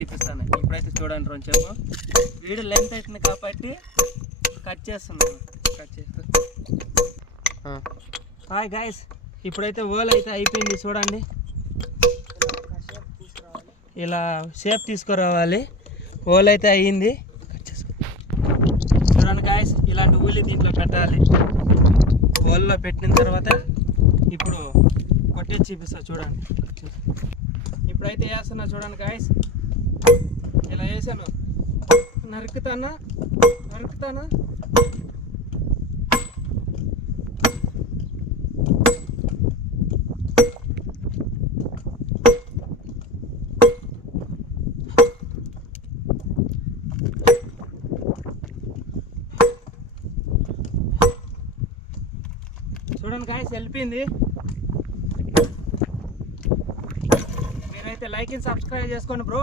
చూపిస్తాను. ఇప్పుడైతే చూడండి రెండు చెప్పు వీడియో లెంత్ అవుతుంది కాబట్టి కట్ చేస్తున్నాను. కట్ చేస్తా. హాయ్ గైస్, ఇప్పుడైతే ఓల్ అయితే అయిపోయింది చూడండి. ఇలా షేప్ తీసుకురావాలి. ఓల్ అయితే అయ్యింది. చూడండి గాయస్, ఇలాంటి ఊలి దీంట్లో పెట్టాలి. ఓల్లో పెట్టిన తర్వాత ఇప్పుడు కొట్టి చూపిస్తా చూడండి. ఇప్పుడైతే వేస్తున్నా చూడండి గాయస్. ఇలా వేసాను, నరుకుతానా. చూడండి గాయస్, వెళ్ళిపోయింది. మీరైతే లైక్ అండ్ సబ్స్క్రైబ్ చేసుకోండి బ్రో.